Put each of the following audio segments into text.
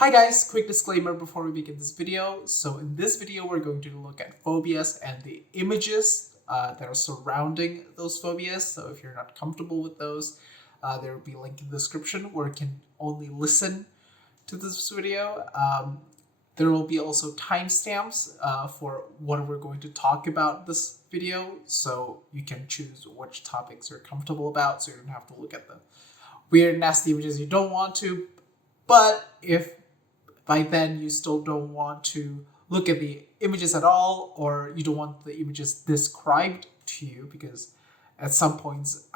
Hi guys, quick disclaimer before we begin this video. So in this video, we're going to look at phobias and the images that are surrounding those phobias. So if you're not comfortable with those, there will be a link in the description where you can only listen to this video. There will be also timestamps for what we're going to talk about this video, so you can choose which topics you're comfortable about, so you don't have to look at the weird, nasty images you don't want to. But if by then you still don't want to look at the images at all, or you don't want the images described to you, because at some points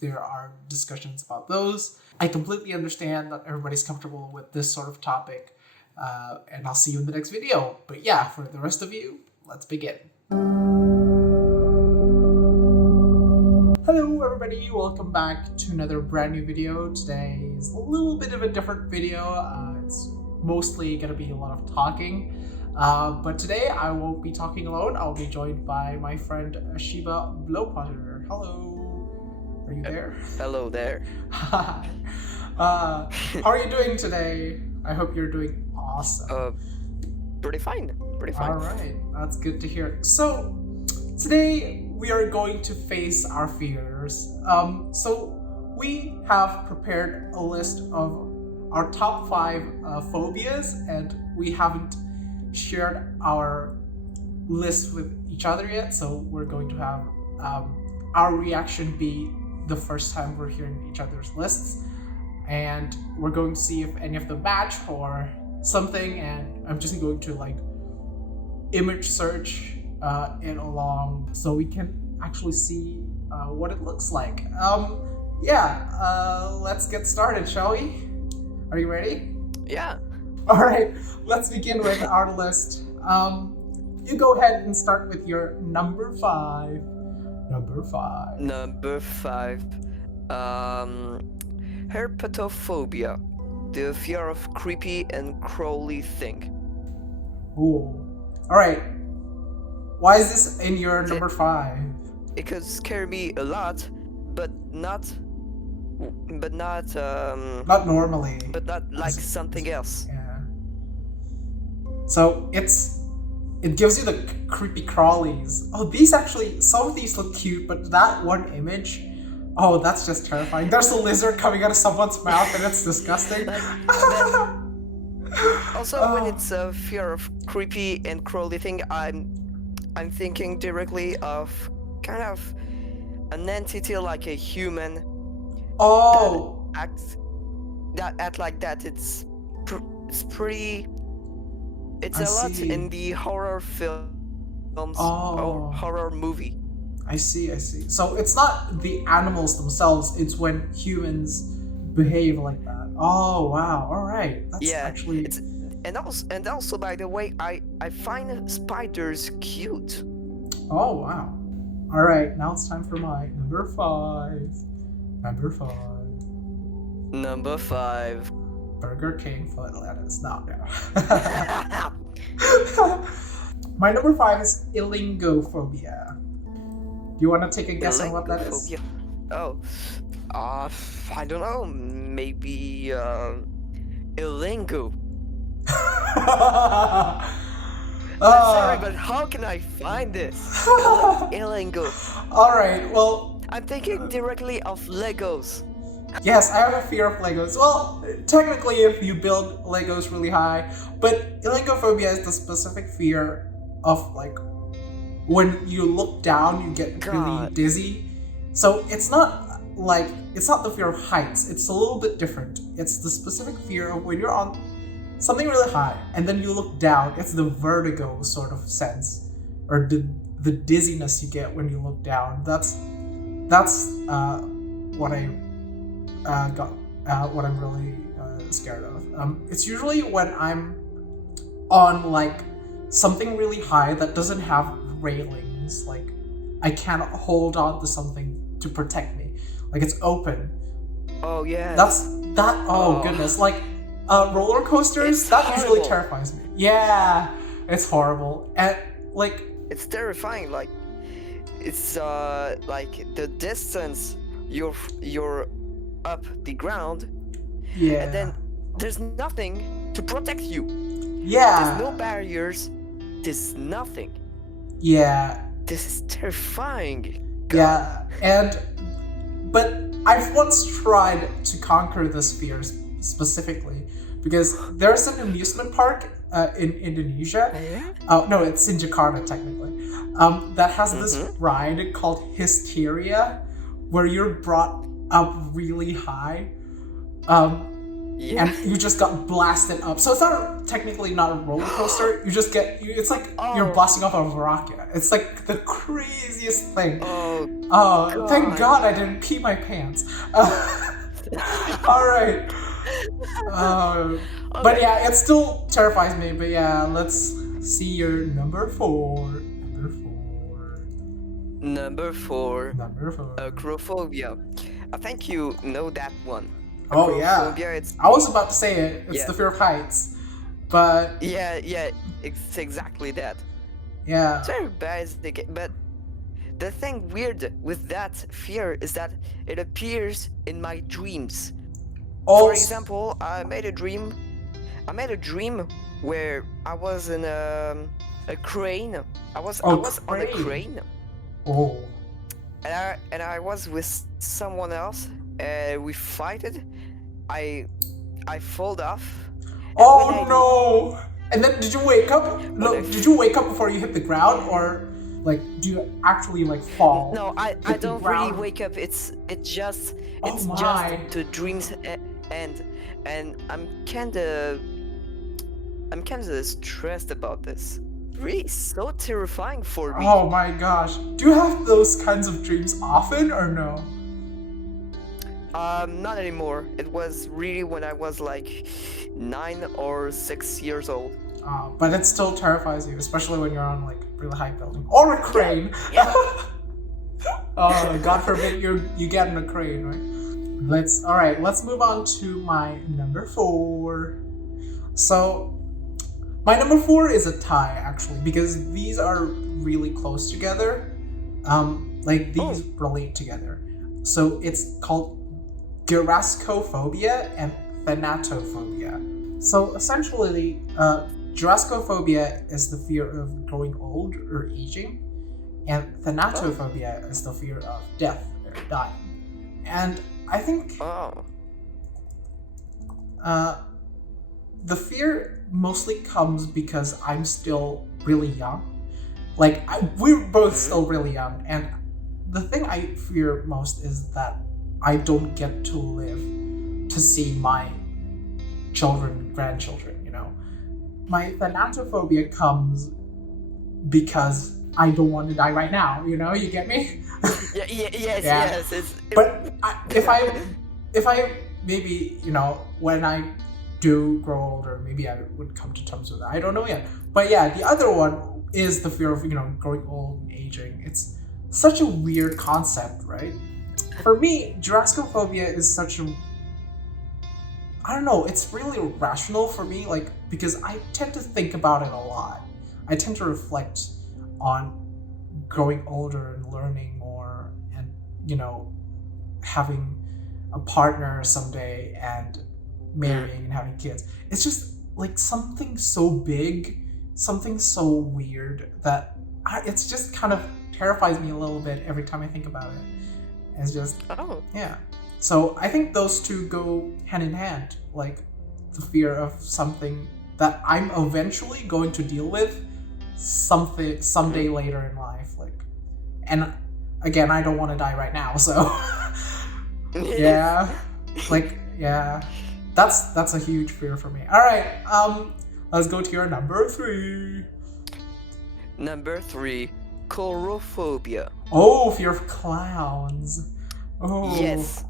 there are discussions about those, I completely understand that everybody's comfortable with this sort of topic. And I'll see you in the next video. But yeah, for the rest of you, let's begin. Hello everybody, welcome back to another brand new video. Today is a little bit of a different video. It's mostly going to be a lot of talking. But today I won't be talking alone. I'll be joined by my friend Shiba Blopotter. Hello. Are you there? Hello there. Hi. How are you doing today? I hope you're doing awesome. Pretty fine. All right, that's good to hear. So today we are going to face our fears. So we have prepared a list of our top 5 phobias, and we haven't shared our list with each other yet. So we're going to have our reaction be the first time we're hearing each other's lists. And we're going to see if any of them match or something, and I'm just going to image search it along so we can actually see what it looks like. Let's get started, shall we? Are you ready? Yeah. All right, let's begin with our list. You go ahead and start with your number 5. Number 5. Herpetophobia, the fear of creepy and crawly thing. Ooh. All right. Why is this in your number 5? It could scare me a lot, but not normally. But not like something else. Yeah. So it gives you the creepy crawlies. Oh, some of these look cute, but that one image. Oh, that's just terrifying. There's a lizard coming out of someone's mouth and it's disgusting. Also, when it's a fear of creepy and crawly thing, I'm thinking directly of kind of an entity like a human. Oh. That act like that. It's pretty. It's a lot in the horror films or horror movie. I see. So it's not the animals themselves, it's when humans behave like that. Oh, wow. All right. That's actually... And also, by the way, I find spiders cute. Oh, wow. All right. Now it's time for my number 5. Number 5. Burger King foot lettuce. No. My number 5 is Illyngophobia. Do you want to take a guess on what that is? Oh, I don't know. Maybe Illingo. Sorry, but how can I find this? Illingo. All right. Well, I'm thinking directly of Legos. Yes, I have a fear of Legos. Well, technically, if you build Legos really high, but Illyngophobia is the specific fear of when you look down, you get really dizzy. So it's not the fear of heights. It's a little bit different. It's the specific fear of when you're on something really high and then you look down. It's the vertigo sort of sense, or the dizziness you get when you look down. That's what what I'm really scared of. It's usually when I'm on something really high that doesn't have railings, I can't hold on to something to protect me, it's open. Oh yeah, goodness, roller coasters, that usually terrifies me. Yeah, it's horrible. And it's terrifying. It's the distance you're up the ground, yeah, and then there's nothing to protect you. Yeah. There's no barriers. There's nothing. Yeah. This is terrifying. God. Yeah. But I've once tried to conquer this fear specifically because there's an amusement park in Indonesia. Yeah? No, it's in Jakarta technically. That has this ride called Hysteria, where you're brought up really high. Yeah. And you just got blasted up. So it's not technically not a roller coaster. You just get. It's like you're blasting off a rocket. It's like the craziest thing. Oh. Oh, thank God I didn't pee my pants. All right. But yeah, it still terrifies me. But yeah, let's see your number 4. Number 4. Number 4. Acrophobia. I think you know that one. Oh yeah. I was about to say it. It's the fear of heights, but yeah, it's exactly that. Yeah. It's very basic, but the thing weird with that fear is that it appears in my dreams. For example, I made a dream where I was in a crane. I was on a crane. Oh. And I was with someone else. We fighted. I fall off. Oh no! And then did you wake up? No, did you wake up before you hit the ground, or like do you actually like fall? No, I don't really wake up. It's just the dreams end, and I'm kinda stressed about this. Really so terrifying for me. Oh my gosh! Do you have those kinds of dreams often or no? Not anymore. It was really when I was like 9 or 6 years old. But it still terrifies you, especially when you're on like a really high building or a crane. Yeah. Oh, God forbid you get in a crane, right? Let's move on to my number 4. So my number 4 is a tie actually, because these are really close together. These relate together. So it's called Gerascophobia and Thanatophobia. So essentially, Gerascophobia is the fear of growing old or aging, and Thanatophobia is the fear of death or dying. And I think the fear mostly comes because I'm still really young. We're both still really young, and the thing I fear most is that I don't get to live to see my children, grandchildren, you know. My Thanatophobia comes because I don't want to die right now, you know, you get me? Yes. But if I maybe, you know, when I do grow older, maybe I would come to terms with that. I don't know yet. But yeah, the other one is the fear of, you know, growing old and aging. It's such a weird concept, right? For me, Gerascophobia is such a... I don't know, it's really rational for me, because I tend to think about it a lot. I tend to reflect on growing older and learning more and, you know, having a partner someday and marrying and having kids. It's just like something so big, something so weird that it's just kind of terrifies me a little bit every time I think about it. It's just, yeah. So I think those two go hand in hand, like the fear of something that I'm eventually going to deal with someday later in life. And again, I don't want to die right now, so yeah. That's a huge fear for me. All right, let's go to your number 3. Number 3. Coulrophobia. Oh, fear of clowns. Oh. Yes,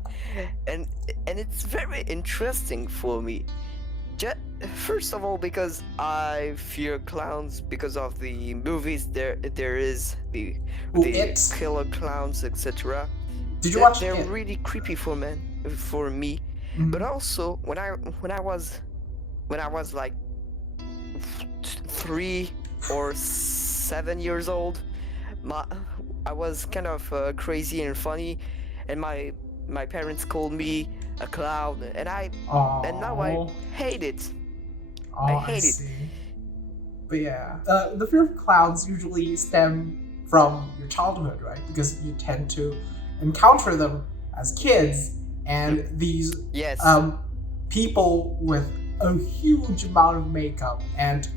and it's very interesting for me. First of all, because I fear clowns because of the movies. There is the killer clowns, etc. Did you watch They're it? really creepy for me. Mm-hmm. But also when I was like 3 or 7 years old, I was kind of crazy and funny, and my parents called me a clown, and now I hate it. Oh, I I hate it. see. But yeah, the fear of clowns usually stem from your childhood, right? Because you tend to encounter them as kids, and these Yes. people with a huge amount of makeup and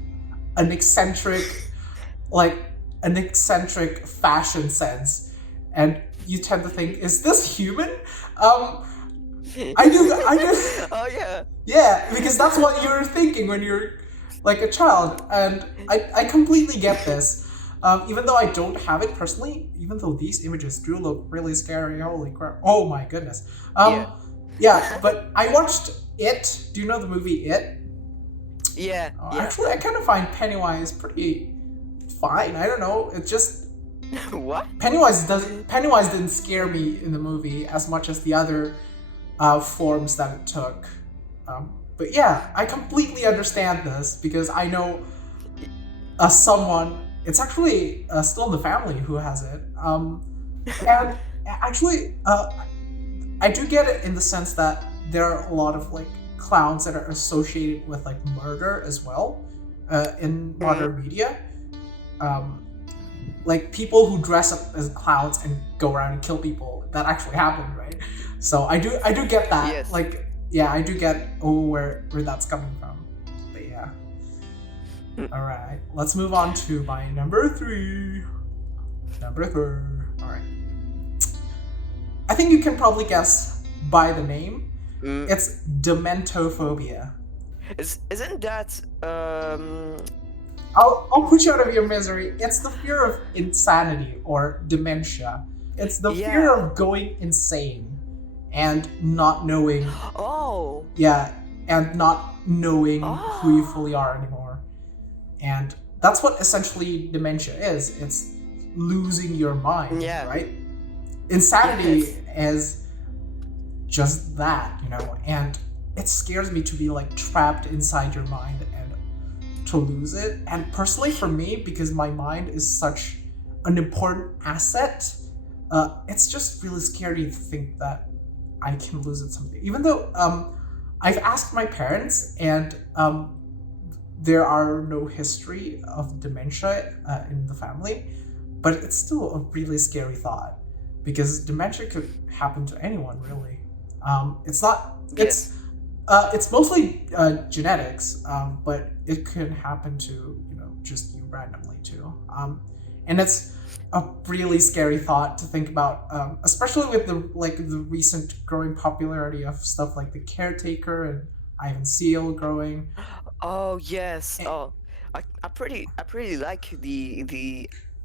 an eccentric, like an eccentric fashion sense, and you tend to think, "Is this human?" I do. Oh yeah. Yeah, because that's what you're thinking when you're like a child, and I completely get this. Even though I don't have it personally, even though these images do look really scary, holy crap! Oh my goodness. Yeah. Yeah, but I watched It. Do you know the movie It? Yeah. Yeah. Actually, I kind of find Pennywise pretty fine. I don't know. It just What? Pennywise didn't scare me in the movie as much as the other forms that it took. But yeah, I completely understand this because I know someone. It's actually still in the family who has it. And actually, I do get it in the sense that there are a lot of like clowns that are associated with like murder as well in modern media. Like people who dress up as clowns and go around and kill people. That actually happened, right? So I do get that. Yes. Like yeah, I do get where that's coming from. But yeah. All right, let's move on to my number 3. Number 3. All right. I think you can probably guess by the name. It's Dementophobia. Isn't that I'll put you out of your misery. It's the fear of insanity or dementia. It's the fear of going insane and not knowing. Oh. Yeah, and not knowing who you fully are anymore. And that's what essentially dementia is. It's losing your mind, right? Insanity is just that, you know, and it scares me to be like trapped inside your mind and to lose it. And personally for me, because my mind is such an important asset, it's just really scary to think that I can lose it someday. Even though I've asked my parents, and there are no history of dementia in the family, but it's still a really scary thought because dementia could happen to anyone, really. It's not. It's mostly genetics, but it could happen to just you randomly too. And it's a really scary thought to think about, especially with the recent growing popularity of stuff like The Caretaker and Ivan Seal growing. Oh yes. I pretty like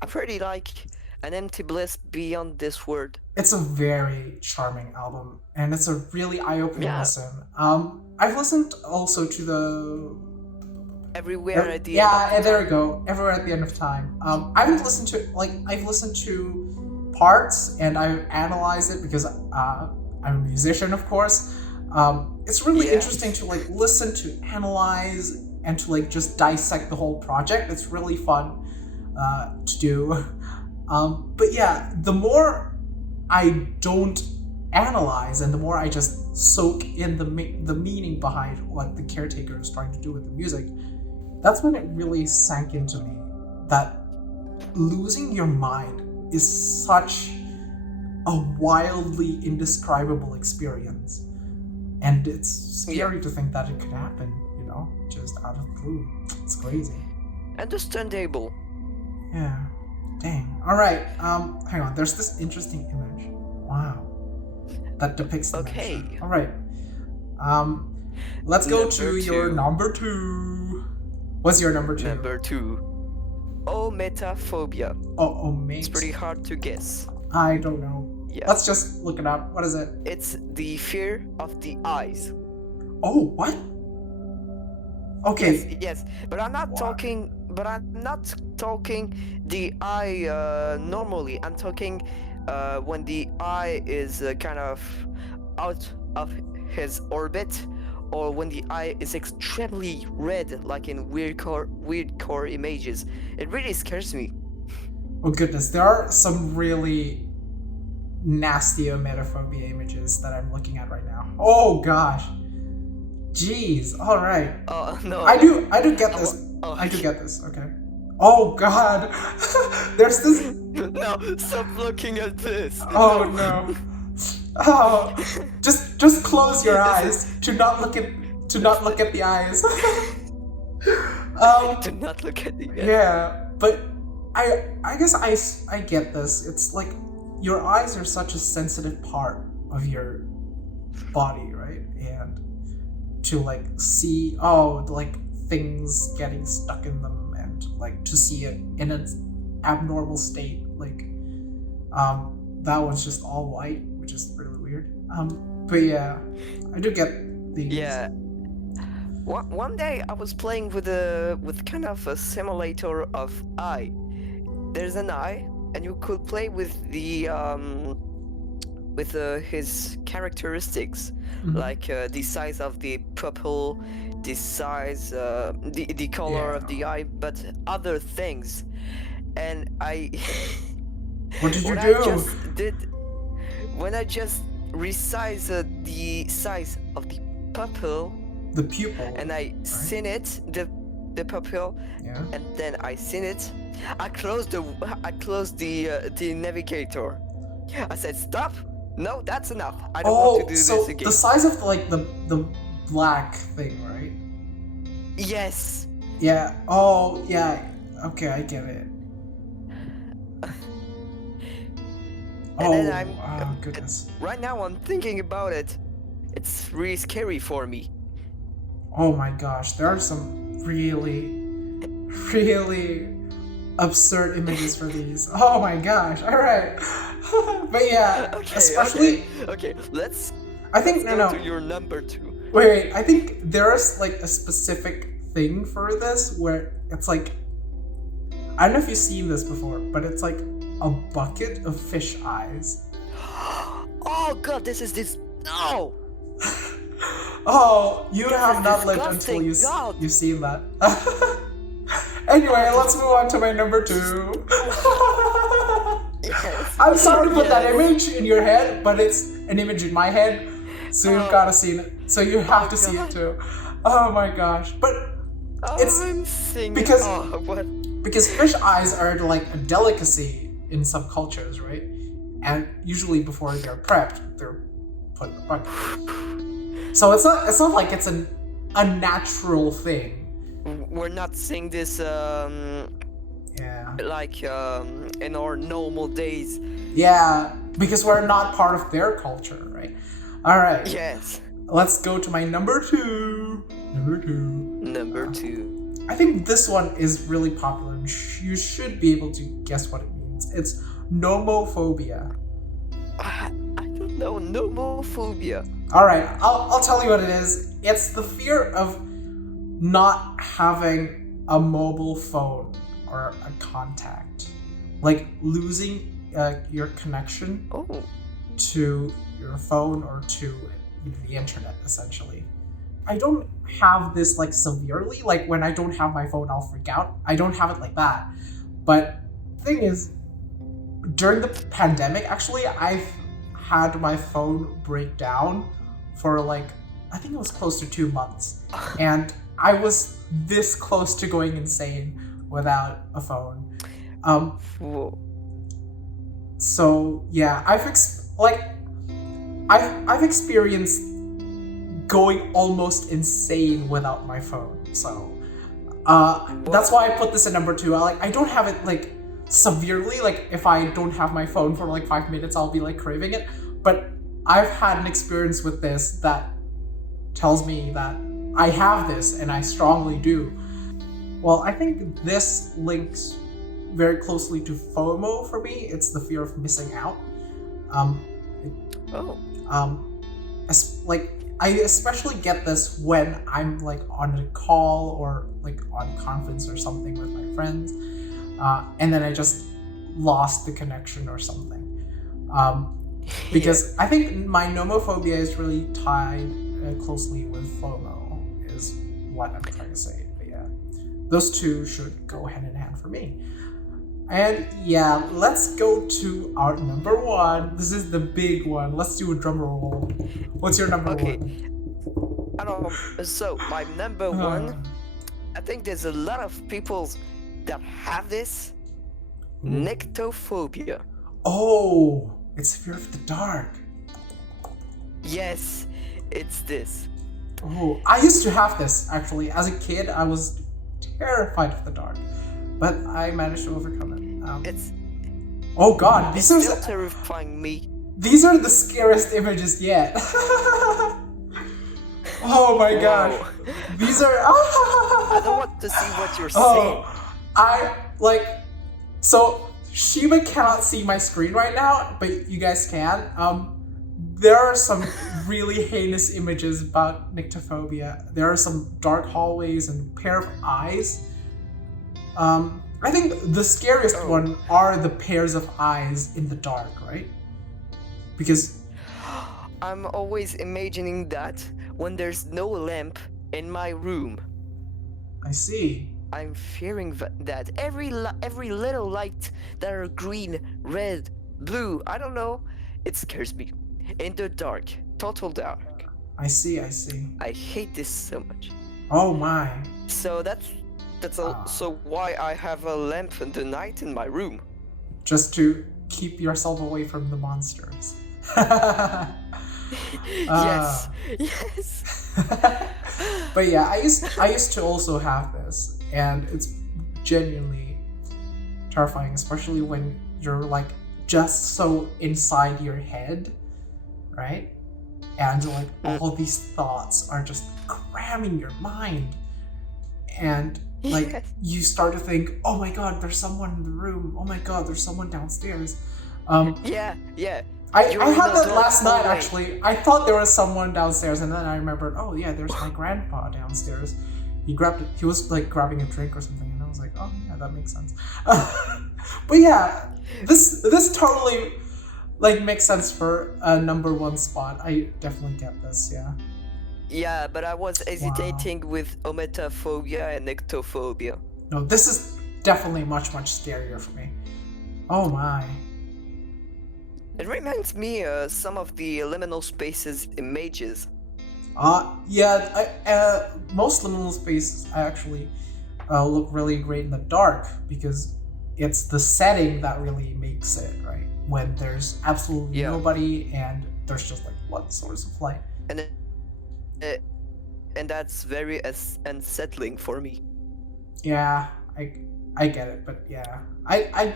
I pretty like An Empty Bliss Beyond This World. It's a very charming album, and it's a really eye-opening listen. I've listened also to the Everywhere at the end. Yeah, there we go. Everywhere at the End of Time. I haven't listened to I've listened to parts and I've analyzed it because I'm a musician, of course. It's really interesting to listen to, analyze, and to just dissect the whole project. It's really fun to do. But yeah, the more I don't analyze and the more I just soak in the meaning behind what The Caretaker is trying to do with the music, that's when it really sank into me that losing your mind is such a wildly indescribable experience. And it's scary to think that it could happen, just out of the blue. It's crazy. Understandable. Yeah. Dang. All right. Hang on. There's this interesting image. Wow. That depicts the dementia. All right. Let's go to your number 2. What's your number 2? Number 2. Ommetaphobia. Ommetaphobia. It's pretty hard to guess. I don't know. Yeah. Let's just look it up. What is it? It's the fear of the eyes. Oh, what? Okay. Yes. But I'm not talking. But I'm not talking the eye normally. I'm talking when the eye is kind of out of his orbit, or when the eye is extremely red, like in weird core images. It really scares me. Oh goodness, there are some really nasty ommetaphobia images that I'm looking at right now. Oh gosh. Jeez. All right. Oh no. I do get this. Oh, I do get this. Okay. Oh God. There's this. No, stop looking at this. Oh no. Oh, just close your eyes. To not look at the eyes. Do not look at the eyes. Yeah, but I guess I get this. It's like your eyes are such a sensitive part of your body, right? And to like see like things getting stuck in them, and like to see it in an abnormal state, like that one's just all white, which is really weird. But yeah, I do get these. Yeah. One day I was playing with kind of a simulator of eye. There's an eye, and you could play with the his characteristics, like the size of the pupil, the size, the color of the eye, but other things. And What did you do? When I just resized the size of the pupil, the pupil, and I seen it, the pupil, and then I seen it, I closed the navigator. I said, stop. No, that's enough. I don't want to do this again. The size of like the black thing, right? Yes. Yeah. Oh, yeah. Okay, I get it. And then oh goodness. Right now I'm thinking about it. It's really scary for me. Oh my gosh, there are some really absurd images for these. Oh my gosh. All right. But yeah, okay, especially. Okay, let's. I think go to your number 2. Wait. I think there's like a specific thing for this where it's like, I don't know if you've seen this before, but it's like a bucket of fish eyes. Oh God, this. No. Oh, you have not lived until you've seen that. Anyway, let's move on to my number 2. Yes. I'm sorry to put that image in your head, but it's an image in my head, so you've gotta see it. So you have to see it too. Oh my gosh! But it's because fish eyes are like a delicacy in some cultures, right? And usually before they're prepped, they're put in a bucket. So it's not like it's a natural thing. We're not seeing this like in our normal days. Yeah, because we're not part of their culture, right? All right. Yes. Let's go to my number 2. Number 2. I think this one is really popular, and you should be able to guess what it means. It's Nomophobia. I don't know. Nomophobia. All right, I'll tell you what it is. It's the fear of not having a mobile phone or a contact, like losing your connection to your phone or to the internet, essentially. I don't have this like severely, like when I don't have my phone, I'll freak out. I don't have it like that. But the thing is, during the pandemic, actually, I've had my phone break down for like, I think it was close to 2 months. And I was this close to going insane without a phone. So yeah, I've experienced going almost insane without my phone. So that's why I put this at number 2. I don't have it like severely, like if I don't have my phone for like 5 minutes, I'll be like craving it. But I've had an experience with this that tells me that I have this, and I strongly do. Well, I think this links very closely to FOMO for me. It's the fear of missing out. I especially get this when I'm like on a call or like on a conference or something with my friends, and then I just lost the connection or something. Because I think my nomophobia is really tied closely with FOMO, is what I'm trying to say. But yeah, those two should go hand in hand for me. And yeah, let's go to our number 1. This is the big one. Let's do a drum roll. What's your number 1? So my number Uh, one, I think there's a lot of people that have this Ooh. Nyctophobia. Oh, it's fear of the dark. Yes, it's this. Oh, I used to have this actually. As a kid, I was terrified of the dark, but I managed to overcome it. It's Oh God, it's still terrifying me. these are the scariest images yet. Oh my God, Whoa. these are. I don't want to see what you're saying. I like. So Shiba cannot see my screen right now, but you guys can. There are some really heinous images about Nyctophobia. There are some dark hallways and pair of eyes. I think the scariest one are the pairs of eyes in the dark, right? Because I'm always imagining that when there's no lamp in my room. I see. I'm fearing that every little light that are green, red, blue, I don't know, it scares me. In the dark, total dark. I see. I see. I hate this so much. Oh my. So that's also why I have a lamp in the night in my room. Just to keep yourself away from the monsters. Yes, yes. But yeah, I used to also have this, and it's genuinely terrifying, especially when you're like just so inside your head, right? And like all these thoughts are just cramming your mind, and like Yes. you start to think, oh my God, there's someone in the room. Oh my God, there's someone downstairs. Yeah. I You're had in the that last dark night hallway. actually. I thought there was someone downstairs, and then I remembered, oh yeah, there's my grandpa downstairs. He was like grabbing a drink or something, and I was like, oh yeah, that makes sense. But yeah, this totally like makes sense for a number one spot. I definitely get this, yeah. Yeah, but I was hesitating with Ommetaphobia and Nyctophobia. No, this is definitely much scarier for me. Oh my. It reminds me some of the liminal spaces images. Yeah, most liminal spaces actually look really great in the dark because it's the setting that really makes it, right? When there's absolutely nobody and there's just like one source of light. And that's very unsettling for me. Yeah, I get it, but yeah, I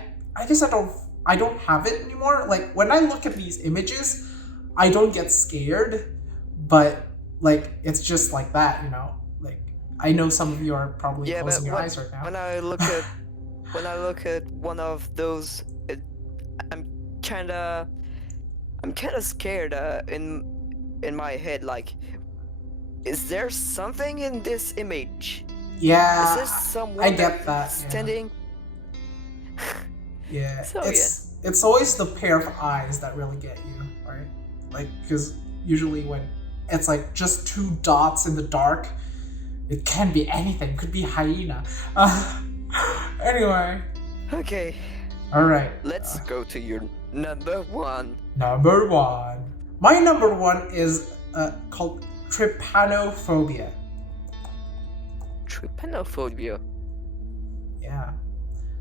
guess I don't have it anymore. Like when I look at these images, I don't get scared, but like it's just like that, you know. Like I know some of you are probably closing your eyes right now. When I look at one of those, I'm kinda scared in my head. Like, is there something in this image? Yeah, Is this someone I get that. standing? Yeah, So, it's always the pair of eyes that really get you, right? Like, because usually when it's like just two dots in the dark, it can be anything. It could be hyena. Anyway. Okay. All right. Let's go to your number one. Number one. My number one is called Trypanophobia. Trypanophobia. Yeah.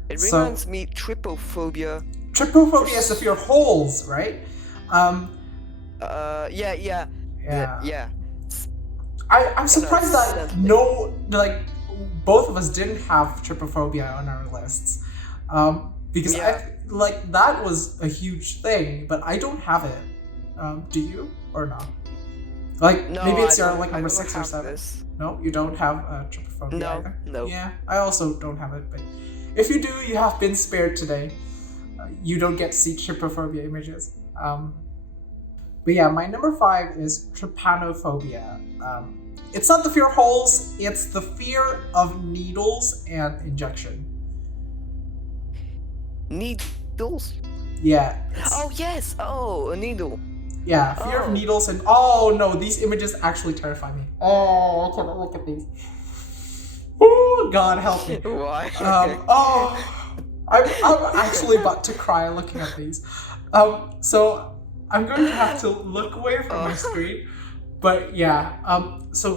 It reminds me Trypophobia. Trypophobia is the fear of holes, right? Yeah. I'm surprised that both of us didn't have trypophobia on our lists, because that was a huge thing, but I don't have it. Do you or not? Like No, maybe it's I your don't- like I number don't 6 or have 7. this. No, you don't have trypophobia either. No. Yeah, I also don't have it, but if you do, you have been spared today. You don't get to see trypophobia images. But yeah, my number 5 is trypanophobia. It's not the fear of holes, it's the fear of needles and injection. Needles? Yeah. Oh yes! Oh, a needle. Yeah, fear of needles and oh no, these images actually terrify me. Oh, I cannot look at these. Oh, God help me. Why? I'm actually about to cry looking at these. So I'm going to have to look away from my screen. But yeah, so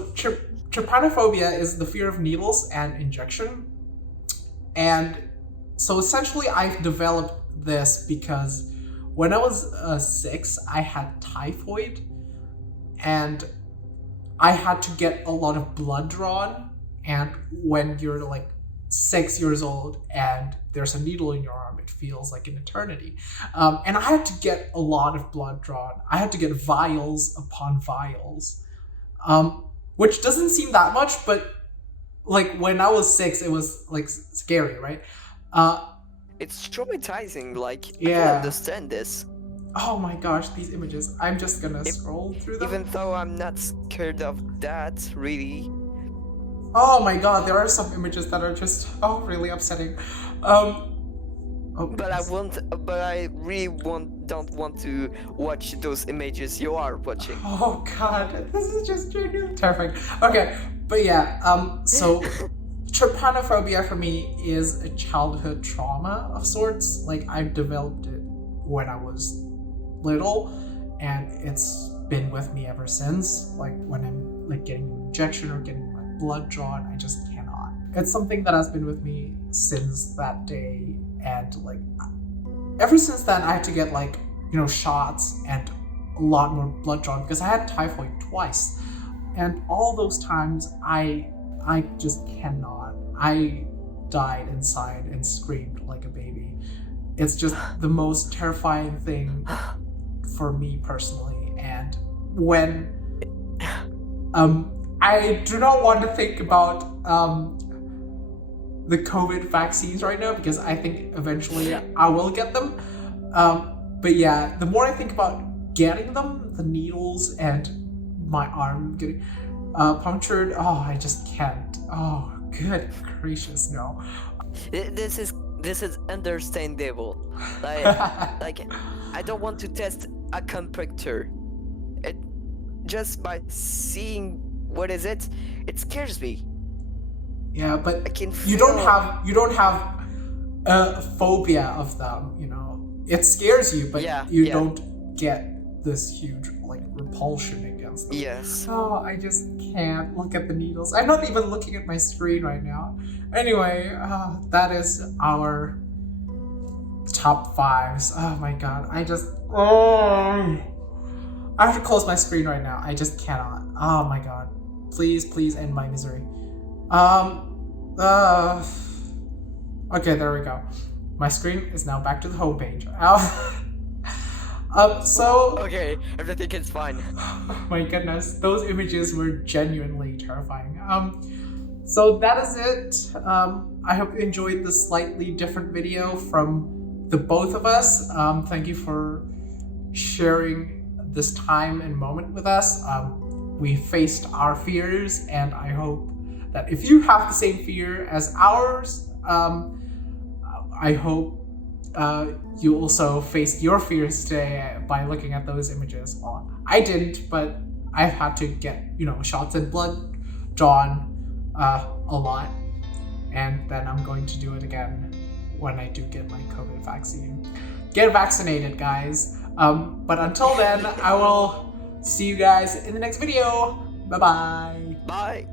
trypanophobia is the fear of needles and injection. And so essentially I've developed this because when I was 6, I had typhoid and I had to get a lot of blood drawn. And when you're like 6 years old and there's a needle in your arm, it feels like an eternity. And I had to get a lot of blood drawn. I had to get vials upon vials, which doesn't seem that much, but like when I was 6, it was like scary, right? It's traumatizing, like, I Yeah. can understand this. Oh my gosh, these images. I'm just gonna scroll through them. Even though I'm not scared of that, really. Oh my god, there are some images that are just, really upsetting. But I really don't want to watch those images you are watching. Oh god, this is just genuinely terrifying. Okay, but yeah, so trypanophobia for me is a childhood trauma of sorts. Like, I've developed it when I was little, and it's been with me ever since. Like, when I'm like getting an injection or getting my blood drawn, I just cannot. It's something that has been with me since that day, and like ever since then I had to get like, shots and a lot more blood drawn because I had typhoid twice, and all those times I just cannot. I died inside and screamed like a baby. It's just the most terrifying thing for me personally. And when I do not want to think about the COVID vaccines right now because I think eventually I will get them. But yeah, the more I think about getting them, the needles and my arm getting punctured, I just can't. Oh, good gracious, no. This is understandable. Like, I don't want to test a compactor. It just by seeing what is it scares me. Yeah, but I can you don't have a phobia of them. It scares you, but you don't get this huge like repulsion against them. Yes. Oh, I just can't look at the needles. I'm not even looking at my screen right now. Anyway, that is our top 5s. Oh my god, I have to close my screen right now. I just cannot. Oh my god, please end my misery. Okay, there we go. My screen is now back to the homepage. So Okay, everything is fine. oh my goodness, those images were genuinely terrifying. So that is it. I hope you enjoyed this slightly different video from the both of us. Thank you for sharing this time and moment with us. We faced our fears, and I hope that if you have the same fear as ours, I hope you also faced your fears today by looking at those images. Well, I didn't, but I've had to get, shots and blood drawn a lot, and then I'm going to do it again when I do get my COVID vaccine. Get vaccinated, guys. But until then, I will see you guys in the next video. Bye-bye. Bye.